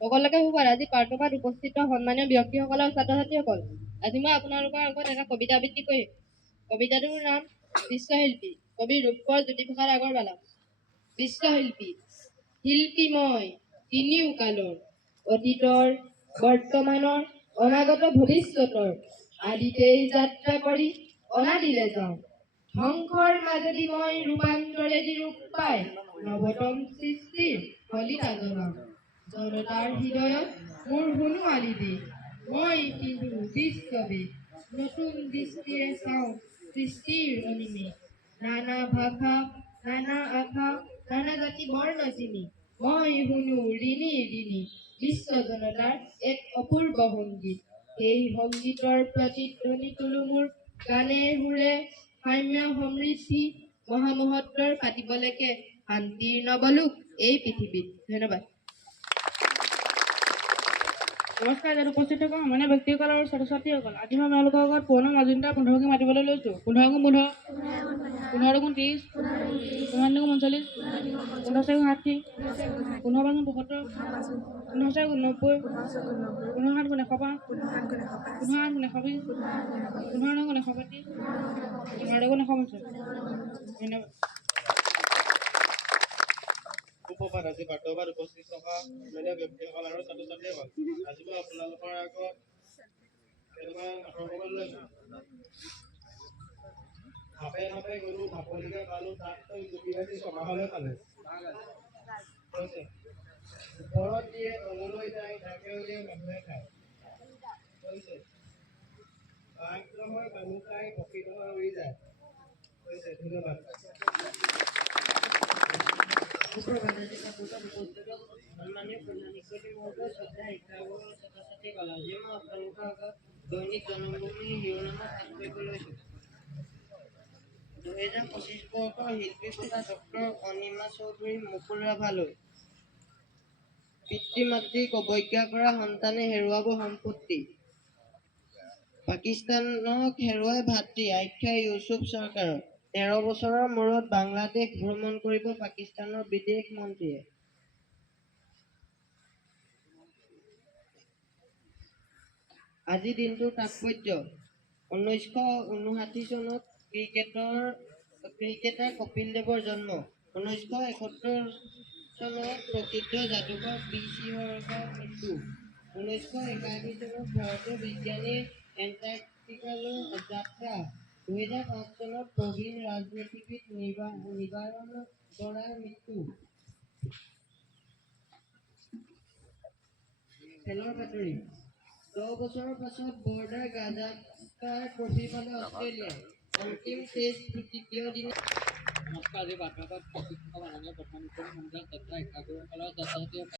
সকলোকে শুভৰ আজি পাঠসভাত উপস্থিত সন্মানীয় ব্যক্তিসকল আৰু ছাত্ৰ ছাত্ৰীসকল আজি মই আপোনালোকৰ আগত এটা কবিতা আবৃত্তি কৰিম। কবিতাটোৰ নাম বিশ্বশিল্পী। কবি ৰূপকোঁৱৰ জ্যোতিপ্ৰসাদ আগৰৱালা। বিশ্বশিল্পী। শিল্পী মই তিনিও কালৰ, অতীতৰ, বৰ্তমানৰ, অনাগত ভৱিষ্যতৰ, আদিতেই যাত্ৰা কৰি অনাদিলে যাওঁ। ধ্বংসৰ মাজেদি মই ৰূপান্তৰেদি ৰূপ পাই নৱতম সৃষ্টিৰ কলিতা জগাওঁ। জনতাৰ হৃদয়ত মোৰ সোণোৱালী দেশ, মই কিন্তু বিশ্ববেশ। নতুন দৃষ্টিৰে চাওঁ সৃষ্টিৰ অনিমেষ। নানা ভাষা, নানা আশা, নানা জাতি বৰ্ণ চিনি মই শুনো ঋণী ঋণী বিশ্ব জনতাৰ এক অপূৰ্ব সংগীত। সেই সংগীতৰ প্ৰতিধ্বনি তোলো মোৰ গানে সুৰে সাম্য সমৃদ্ধি মহামহত্বৰ পাতিবলৈকে শান্তিৰ নৱলোক এই পৃথিৱীত। ধন্যবাদ। নমস্কাৰ। ইয়াত উপস্থিত থকা সামান্য ব্যক্তিসকল আৰু ছাত্ৰ ছাত্ৰীসকল আজি মই আপোনালোকৰ আগত পুৰণা মাজুলীৰ 15কে মাতিবলৈ লৈছোঁ। 15 গুণ 15, 15 গুণ 30, 15 গুণ 45, 15 গুণ 60, 15 গুণ 75, 15 গুণ 90, 15 গুণ 105, 15 গুণ 120, 15 গুণ 125, 15 গুণ 150। ধন্যবাদ। সুপ্ৰভাত। আজি পাঠসভাত উপস্থিত থকা সন্মানীয় ব্যক্তিসকল আৰু ছাত্ৰ ছাত্ৰীসকল আজি মই আপোনালোকৰ আগত কেইটামান কাঠৰ কবল লৈছোঁ। ভাপে ভাপে গৰু ভাপলিকে পালো তাত তই জুপি বাচি ছমাহলৈ পালে। ওপৰত দিয়ে তললৈ যায় তাকে উলিয়াই মানুহে খায়। বাঘ নহয় মানুহ খাই পক্ষী নহয় উৰি যায়। ধন্যবাদ। সন্মানীয় প্ৰধান শিক্ষয়িত্ৰী মহোদয়, শ্ৰদ্ধা শিক্ষাগুৰু ছাত্ৰ ছাত্ৰীসকল আজি মই আপোনালোকৰ আগত দৈনিক জন্মভূমি শিৰোনামত পাঠ কৰিব লৈছোঁ। 2025 বৰ্ষৰ শিল্পী বঁটা ডক্টৰ অনিমা চৌধুৰী মুকুল ৰাভালৈ। পিতৃ মাতৃক অৱজ্ঞা কৰা সন্তানে হেৰুৱাব সম্পত্তি। পাকিস্তানক হেৰুৱাই ভাতৃ আখ্যা ইউছুফ চৰকাৰৰ। 13 বছৰৰ মূৰত বাংলাদেশ ভ্ৰমণ কৰিব পাকিস্তানৰ বিদেশ মন্ত্ৰীয়ে। আজি দিনটোৰ তাৎপৰ্য। 1959 চনত ক্ৰিকেটাৰ কপিল দেৱৰ জন্ম। 1971 চনত প্ৰসিদ্ধ যাদুকৰ PC হৰৰ মৃত্যু। 1981 চনত ভাৰতীয় বিজ্ঞানীৰ এণ্টাৰ্কটিকালৈ যাত্ৰা। 2005 চনত প্ৰবীণ ৰাজনীতিবিদ নিবাৰণ বৰাৰ মৃত্যু। খেলৰ বাতৰি। 10 বছৰৰ পাছত বৰ্ডাৰ গাজাস্কাৰ ট্ৰফি পালে অষ্ট্ৰেলিয়াই। অন্তিম টেষ্ট তৃতীয় দিনা। নমস্কাৰ। আজি বাৰ্তালাপত উপস্থিত থকা মাননীয় প্ৰধান শিক্ষক মহোদয়, শ্ৰদ্ধা শিক্ষাগুৰুসকলৰ ছাত্ৰ ছাত্ৰীসকল